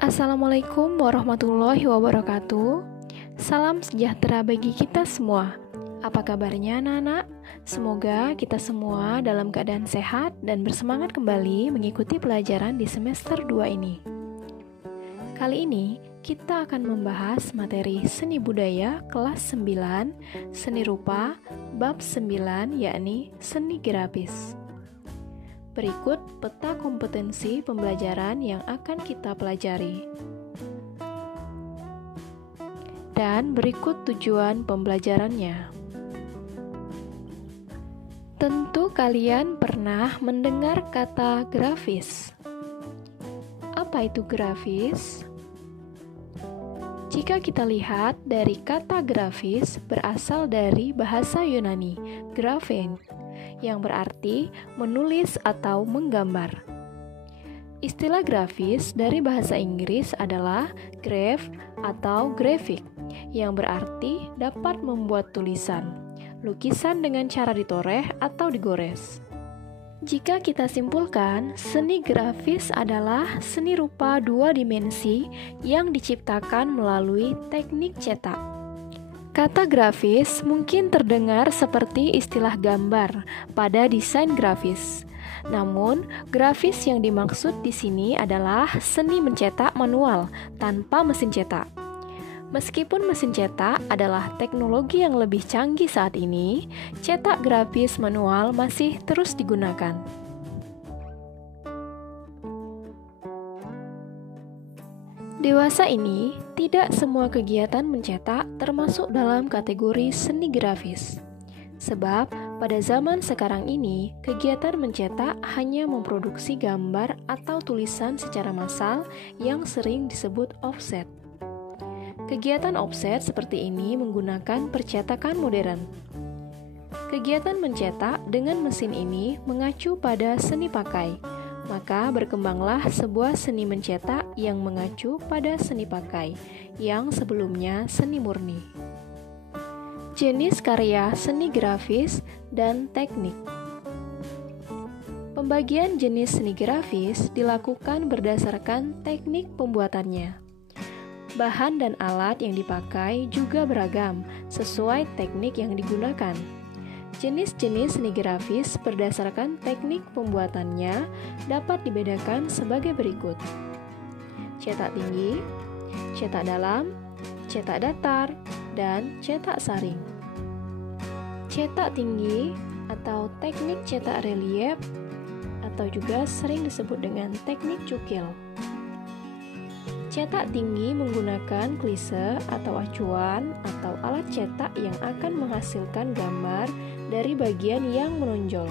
Assalamualaikum warahmatullahi wabarakatuh. Salam sejahtera bagi kita semua. Apa kabarnya anak-anak? Semoga kita semua dalam keadaan sehat dan bersemangat kembali mengikuti pelajaran di semester 2 ini. Kali ini kita akan membahas materi seni budaya kelas 9, seni rupa, bab 9 yakni seni grafis. Berikut peta kompetensi pembelajaran yang akan kita pelajari. Dan berikut tujuan pembelajarannya. Tentu kalian pernah mendengar kata grafis. Apa itu grafis? Jika kita lihat dari kata grafis berasal dari bahasa Yunani, graphein, yang berarti menulis atau menggambar. Istilah grafis dari bahasa Inggris adalah graph atau graphic, yang berarti dapat membuat tulisan, lukisan dengan cara ditoreh atau digores. Jika kita simpulkan, seni grafis adalah seni rupa dua dimensi yang diciptakan melalui teknik cetak. Kata grafis mungkin terdengar seperti istilah gambar pada desain grafis. Namun, grafis yang dimaksud di sini adalah seni mencetak manual tanpa mesin cetak. Meskipun mesin cetak adalah teknologi yang lebih canggih saat ini, cetak grafis manual masih terus digunakan. Dewasa ini, tidak semua kegiatan mencetak termasuk dalam kategori seni grafis. Sebab, pada zaman sekarang ini, kegiatan mencetak hanya memproduksi gambar atau tulisan secara massal yang sering disebut offset. Kegiatan offset seperti ini menggunakan percetakan modern. Kegiatan mencetak dengan mesin ini mengacu pada seni pakai. Maka berkembanglah sebuah seni mencetak yang mengacu pada seni pakai, yang sebelumnya seni murni. Jenis karya seni grafis dan teknik. Pembagian jenis seni grafis dilakukan berdasarkan teknik pembuatannya. Bahan dan alat yang dipakai juga beragam sesuai teknik yang digunakan. Jenis-jenis seni grafis berdasarkan teknik pembuatannya dapat dibedakan sebagai berikut. Cetak tinggi, cetak dalam, cetak datar, dan cetak saring. Cetak tinggi atau teknik cetak relief atau juga sering disebut dengan teknik cukil. Cetak tinggi menggunakan klise atau acuan atau alat cetak yang akan menghasilkan gambar dari bagian yang menonjol.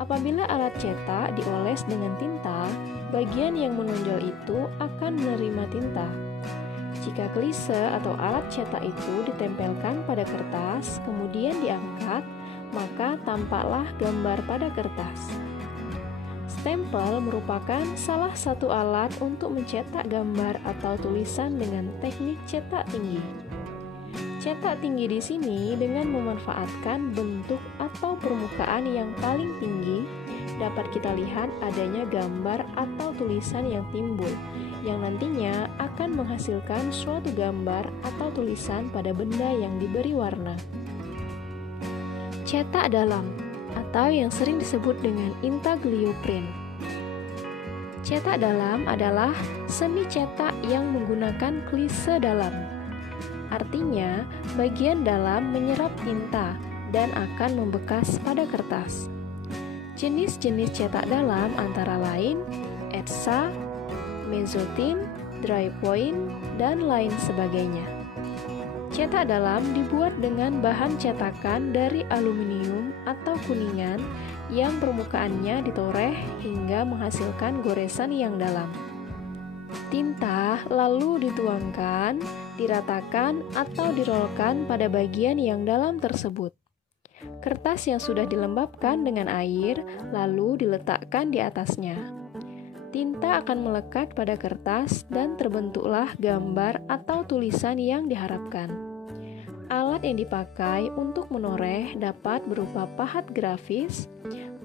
Apabila alat cetak dioles dengan tinta, bagian yang menonjol itu akan menerima tinta. Jika klise atau alat cetak itu ditempelkan pada kertas, kemudian diangkat, maka tampaklah gambar pada kertas. Stempel merupakan salah satu alat untuk mencetak gambar atau tulisan dengan teknik cetak tinggi. Cetak tinggi di sini dengan memanfaatkan bentuk atau permukaan yang paling tinggi, dapat kita lihat adanya gambar atau tulisan yang timbul, yang nantinya akan menghasilkan suatu gambar atau tulisan pada benda yang diberi warna. Cetak dalam atau yang sering disebut dengan intaglio print. Cetak dalam adalah seni cetak yang menggunakan klise dalam. Artinya, bagian dalam menyerap tinta dan akan membekas pada kertas. Jenis-jenis cetak dalam antara lain etsa, mezzotint, dry point, dan lain sebagainya. Cetak dalam dibuat dengan bahan cetakan dari aluminium atau kuningan yang permukaannya ditoreh hingga menghasilkan goresan yang dalam. Tinta lalu dituangkan, diratakan, atau dirolkan pada bagian yang dalam tersebut. Kertas yang sudah dilembabkan dengan air lalu diletakkan di atasnya. Tinta akan melekat pada kertas dan terbentuklah gambar atau tulisan yang diharapkan. Alat yang dipakai untuk menoreh dapat berupa pahat grafis,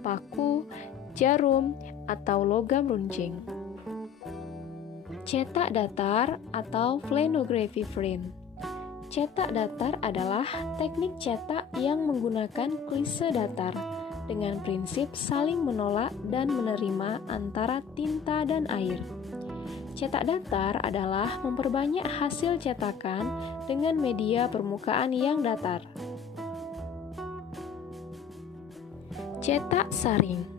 paku, jarum, atau logam runcing. Cetak datar atau plenography print. Cetak datar adalah teknik cetak yang menggunakan klise datar dengan prinsip saling menolak dan menerima antara tinta dan air. Cetak datar adalah memperbanyak hasil cetakan dengan media permukaan yang datar. Cetak saring.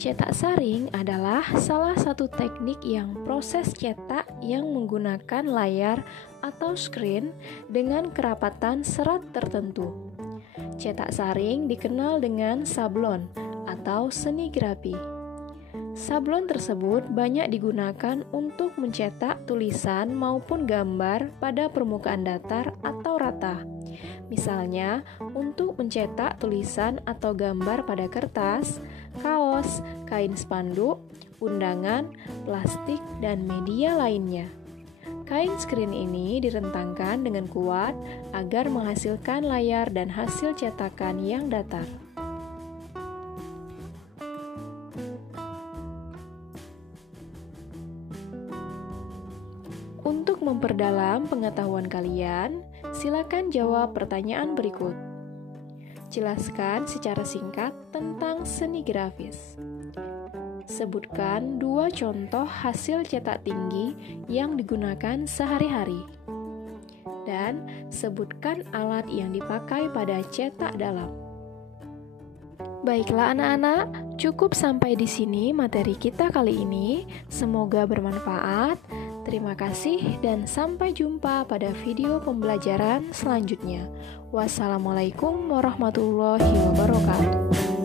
Cetak saring adalah salah satu teknik yang proses cetak yang menggunakan layar atau screen dengan kerapatan serat tertentu. Cetak saring dikenal dengan sablon atau seni grafi. Sablon tersebut banyak digunakan untuk mencetak tulisan maupun gambar pada permukaan datar atau rata. Misalnya, untuk mencetak tulisan atau gambar pada kertas, kaos, kain spanduk, undangan, plastik, dan media lainnya. Kain screen ini direntangkan dengan kuat agar menghasilkan layar dan hasil cetakan yang datar. Untuk memperdalam pengetahuan kalian, silakan jawab pertanyaan berikut. Jelaskan secara singkat tentang seni grafis. Sebutkan 2 contoh hasil cetak tinggi yang digunakan sehari-hari. Dan sebutkan alat yang dipakai pada cetak dalam. Baiklah anak-anak, cukup sampai di sini materi kita kali ini. Semoga bermanfaat. Terima kasih dan sampai jumpa pada video pembelajaran selanjutnya. Wassalamualaikum warahmatullahi wabarakatuh.